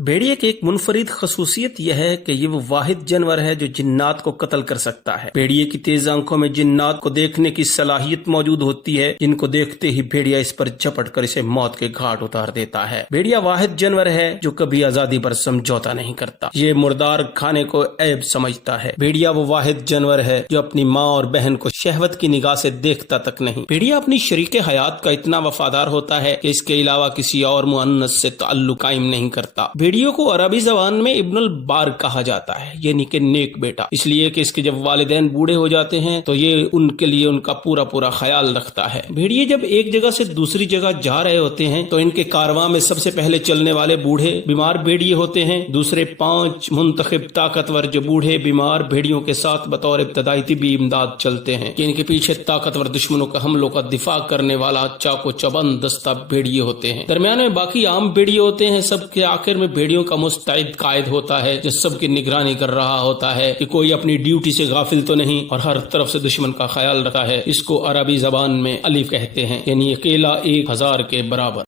भेड़िए की एक मुनफरिद खसूसियत यह है कि ये वो वाहिद जानवर है जो जिन्नात को कत्ल कर सकता है। भेड़िए की तेज आंखों में जिन्नात को देखने की सलाहियत मौजूद होती है, जिनको देखते ही भेड़िया इस पर झपट कर इसे मौत के घाट उतार देता है। भेड़िया वाहिद जानवर है जो कभी आजादी पर समझौता नहीं करता। ये मुर्दार खाने को ऐब समझता है। भेड़िया वो वाहिद जानवर है जो अपनी माँ और बहन को शहवत की निगाह से देखता तक नहीं। भेड़िया अपनी शरीके हयात का इतना वफादार होता है कि इसके अलावा किसी और मुअन्नस से ताल्लुक कायम नहीं करता। भेड़ियों को अरबी जबान में इब्नुल बार कहा जाता है, यानी कि नेक बेटा, इसलिए कि इसके जब वालिदैन बूढ़े हो जाते हैं तो ये उनके लिए उनका पूरा पूरा ख्याल रखता है। भेड़िए जब एक जगह से दूसरी जगह जा रहे होते हैं तो इनके कारवां में सबसे पहले चलने वाले बूढ़े बीमार भेड़िए होते हैं। दूसरे 5 मुंतखब ताकतवर जो बूढ़े बीमार भेड़ियों के साथ बतौर इब्तदाई तिब्बी इमदाद चलते हैं कि इनके पीछे ताकतवर दुश्मनों का हमलों का दिफा करने वाला चाको चबंद दस्ता भेड़िए होते हैं। दरमियान में बाकी आम भेड़िए होते हैं। सबके आखिर में भेड़ियों का मुस्तैद कायद होता है जो सबकी निगरानी कर रहा होता है कि कोई अपनी ड्यूटी से गाफिल तो नहीं और हर तरफ से दुश्मन का ख्याल रखता है। इसको अरबी जबान में अली कहते हैं, यानी अकेला 1000 के बराबर।